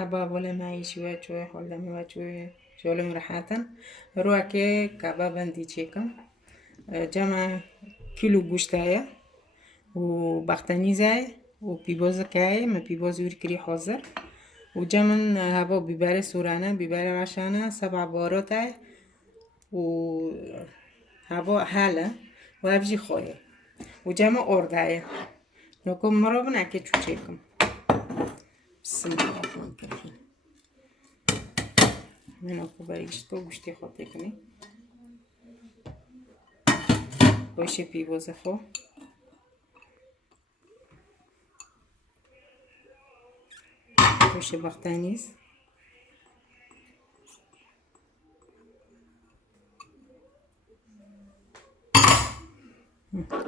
مرحبا بوله معیشی و چوی حالمی و چوی جالم راحتن رو که کباب بندی چیکم جمع کیلو گوشتایه و بختنیزه و پیباز که ما پیباز ور کری حاضر و جمع هوا بیبر سورانه بیبر رشانه سبع بارات و هوا حاله و ابجی خواه و جمع ارده نکم مرا بناکه چو چیکم بسم الله الرحمن الرحیم من اکو برایش تو گوشتی خواهد کنی باشه پیوازه خو باشه بختنیز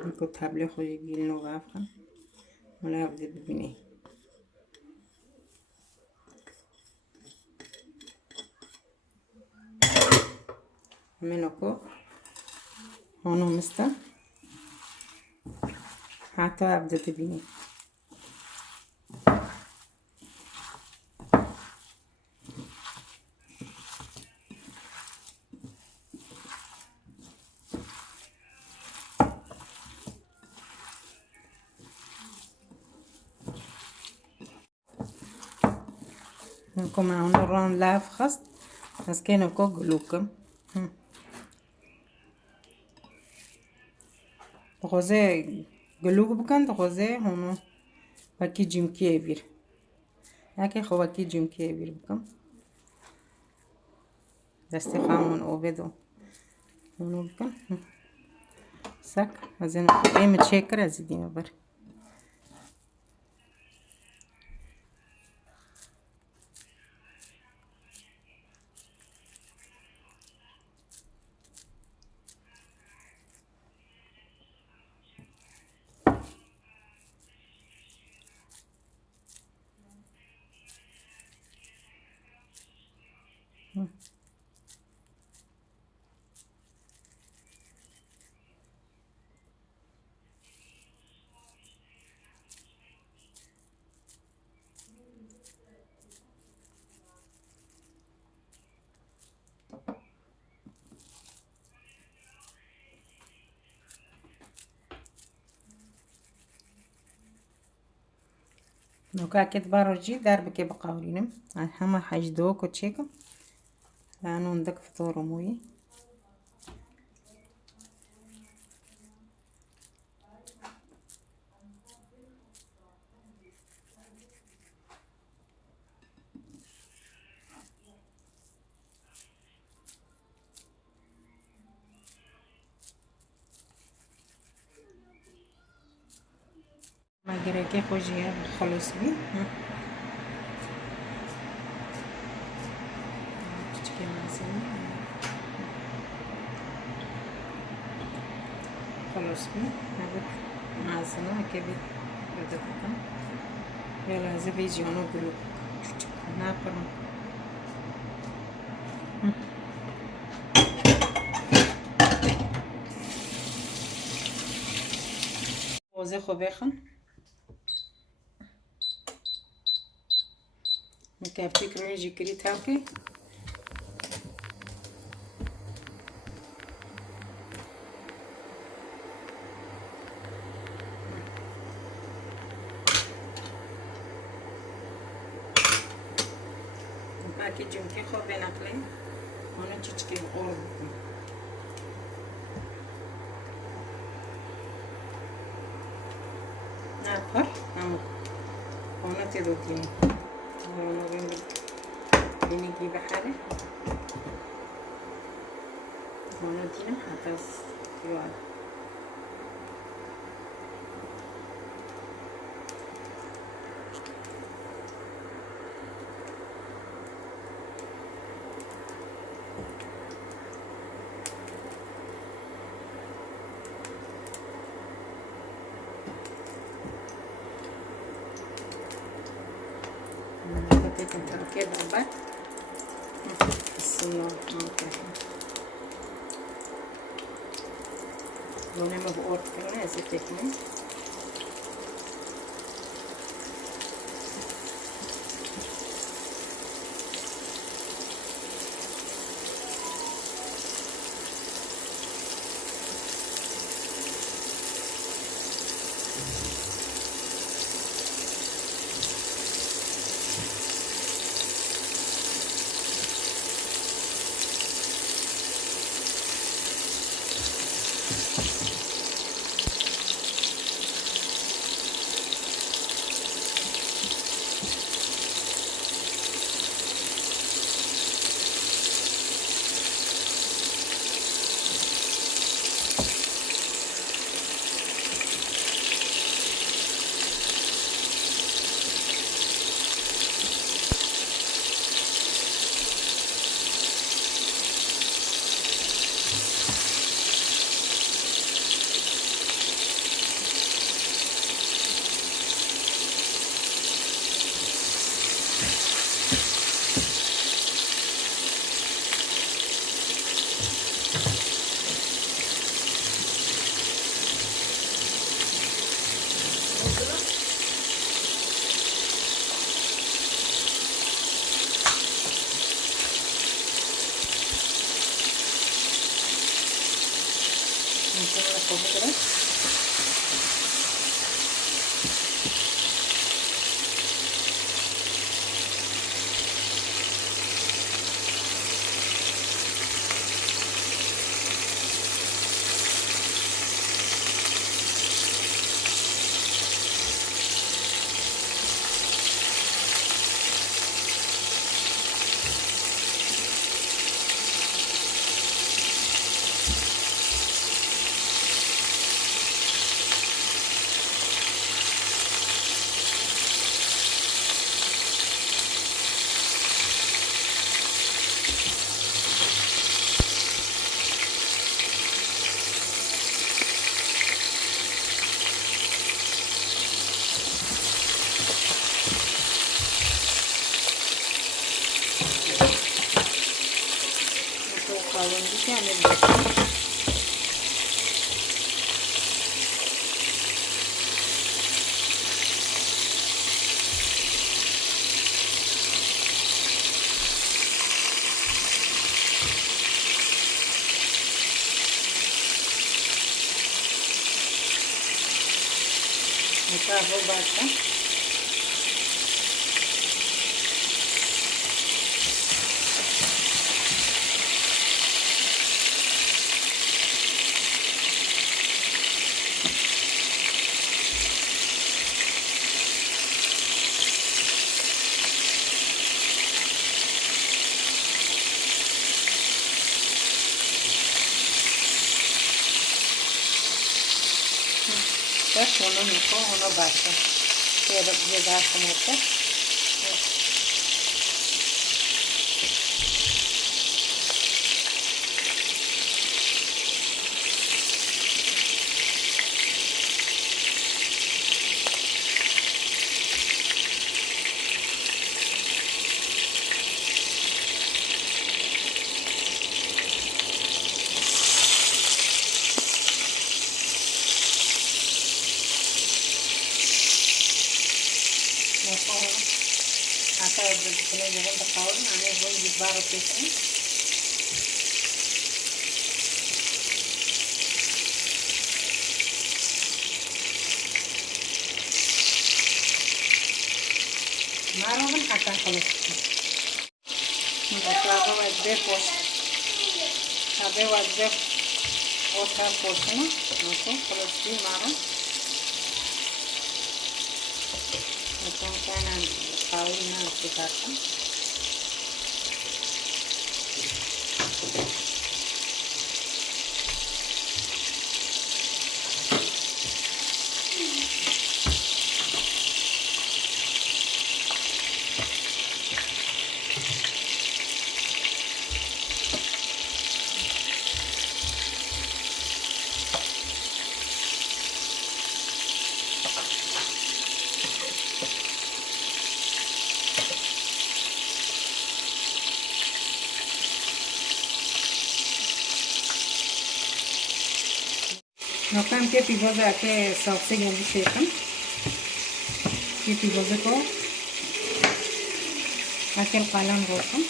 اکو تبله خودی گیل نو غفقم ولی عبده ببینی من اکو هانو مستا حتی عبده ببینی نکو معاون ران لف خست از که نکو گلوکم خوزه گلوک بکن خوزه هونو وکی جمکیه بیر یکی خو وکی جمکیه بیر بکن دستی خامون اوبدو هونو بکن سک از این چکر از دیمه بر نوكا بارجي دربكي بقاولينم هما حجدوك وتشيكم لانو ندك فطور موي ما جريكي خوجيها خلص بي خلاص بي هذا معزنة كبير بدأتكم يلا زبي جانو بلو ناپرم وزه خو بخن مكافي كروني جيكري تاوكي باقي جمكي خو بنقلي هنا تشكي قرب ناقر هنا تدوكي هنا بنيجي بحالي هنا دينا حتى يوال كده بقى الصنارة لونه ما بقول كمان ازيتكم Bunları kavururuz. Kavrulunca hemen kavrul başta. Bak onu başla. Şöyle bir daha kımırtı. Atau begini jangan berkawan, aneh pun dibarat itu. Maru kan kacang kalau Baklaga wajib pos, abe wajib osa posna, macam kalau si maru, macam kanan kaulnya kita kan. Nokam ke pivoza ke salsa geldi şeytan. Ke pivoza ko akel kalan olsun.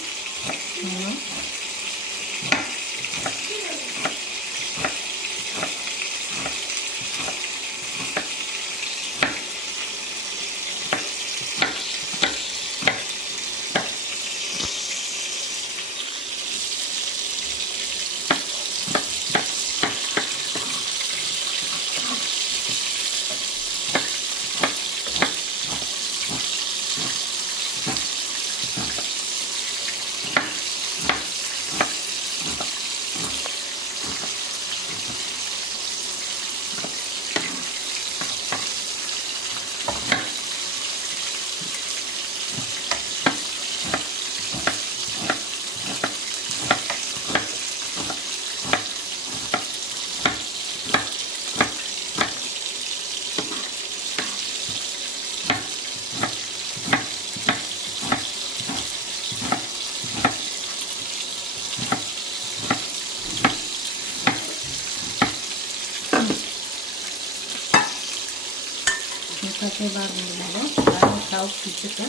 Pakai barang dulu, baru tahu picit ya.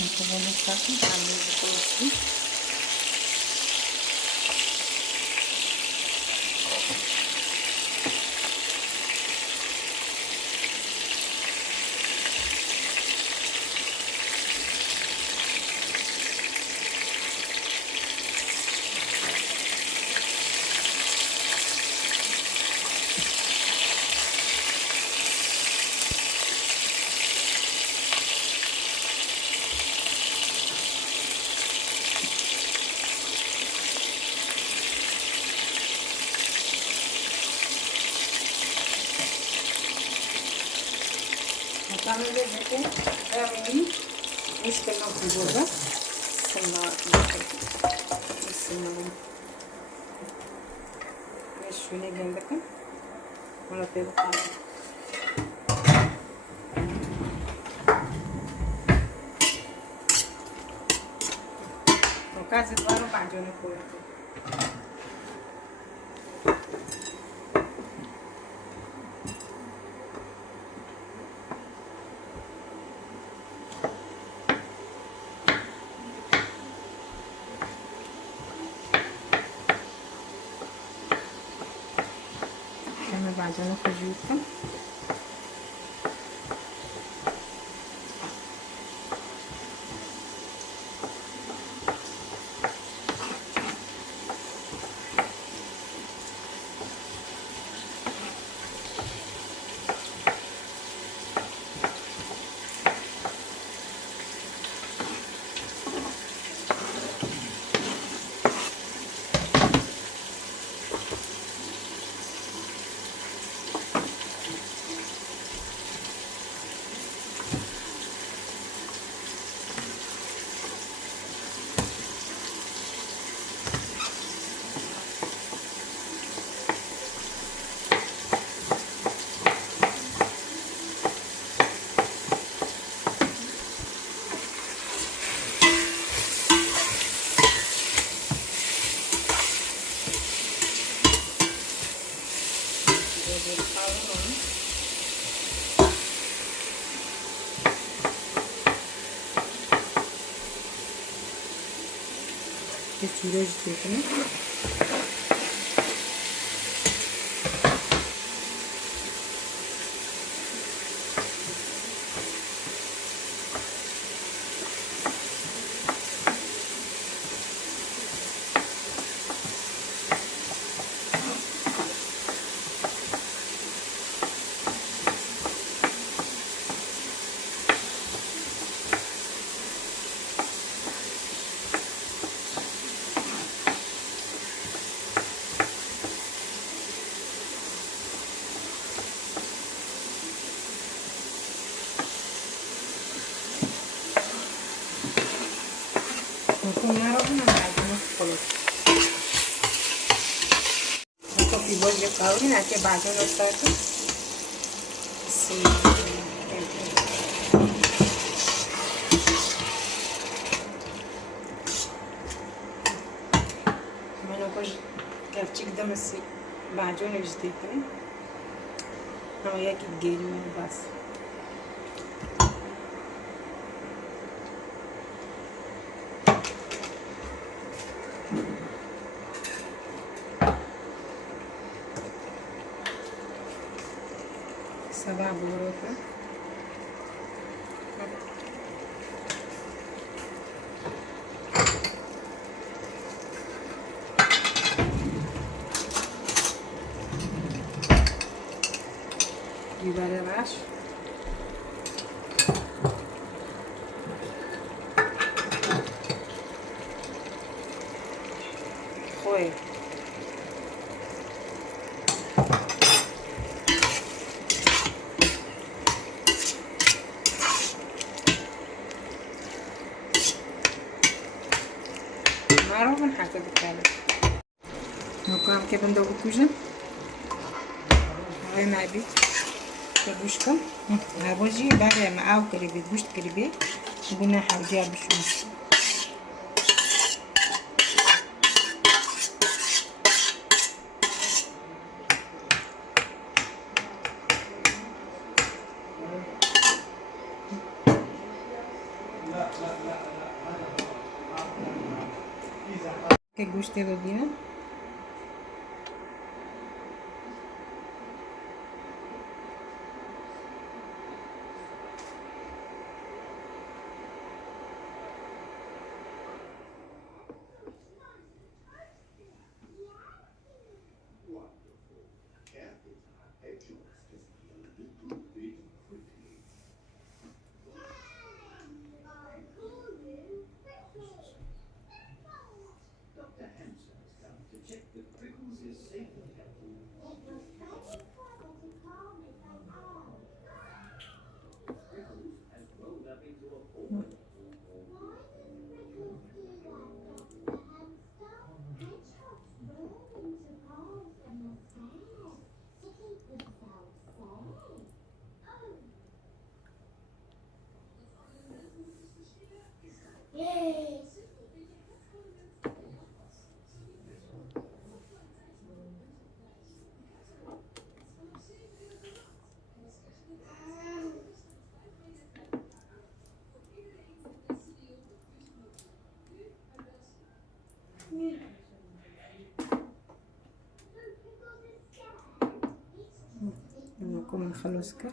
Untuk bakın hamurumuzu koyalım. Tamam dedim. Ramini işte nasıl burada? Bismillah. Ve şuna geldik. Ona pego kaldı. No caso, agora o banho não foi. भाजून खजूर के सूरज देखने Bolje kauri nanti baju nostar tu si mana ko gerçek de mesi baju ne vizite kare ama ya ki geliyor bas sabah bulurdu. Biberi var. Koy. معروف نحط بالتالي نقام كيف ندوب كوجن هاي معبي كبوشكا هابوجي باقي معاو كريبي بوشت كريبي قلنا حرجيها بشوش Que guste do dia. نكون نخلص كده.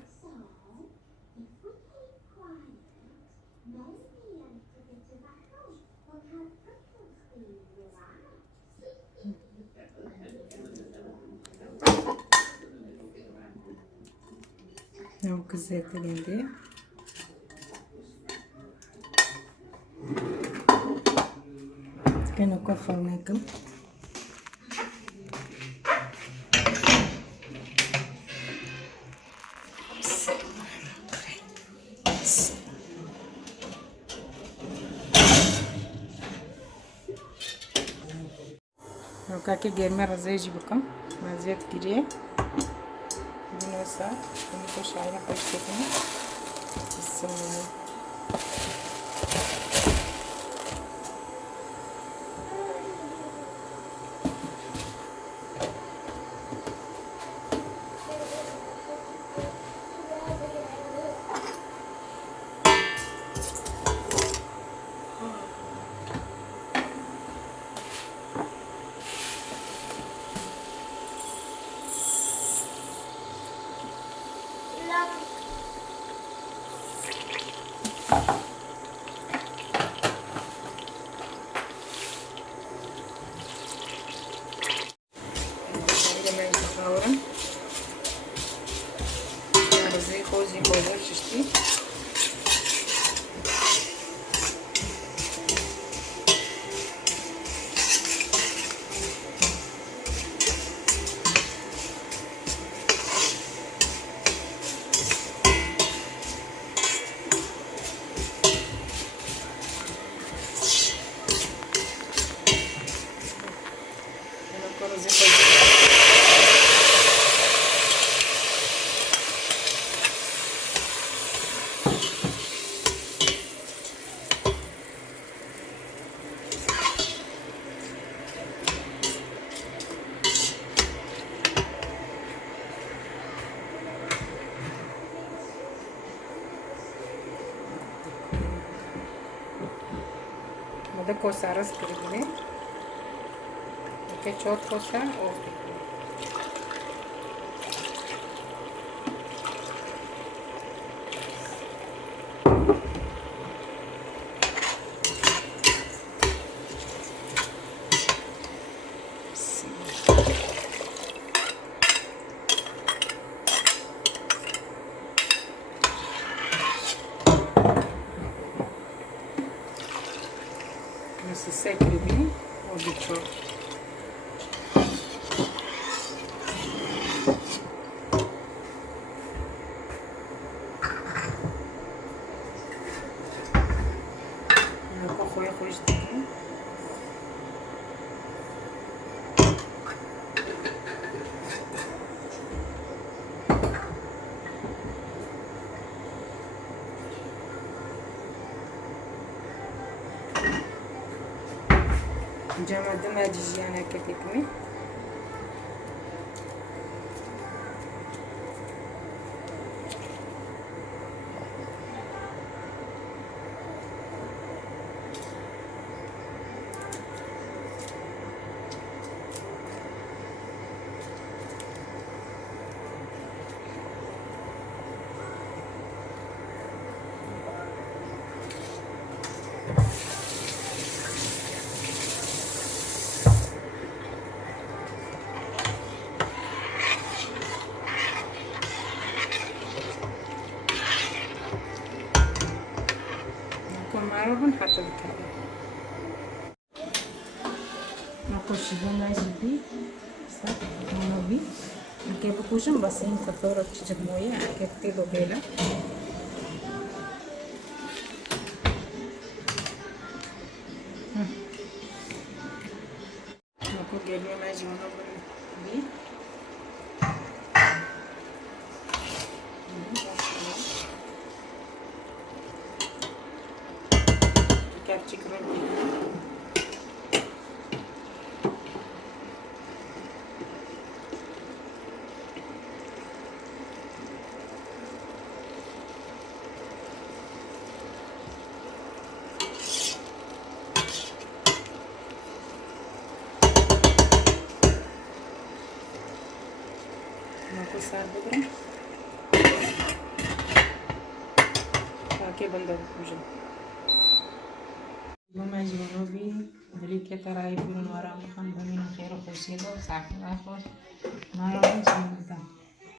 نعمل الزيت اللي ندير كانوا كفرناكم. Kaki germer zeyji bukam maziyet giriye bunu sa bunu ko şahane koştukunu istemini koyacak şişti. Da kosa razkrili, che ciò kosa o se seque bem o bicho. Não foi arroz daqui. جمع دجاجة كتكمل مرحبا حتى بالكعبة نقش بنا جدي صح نبي كيف بكوشن بس إن كثرت تجيب موية كيف تيجو بيلا نقول جالي ما يجي ونبي كابتشي كريم نقول صار بدرة كيف بندور بوجه ماما جنوبي ذلك ترى يبون وراء مخن بمين خير وخسيرو ساكن آخر ما رأي سمعتها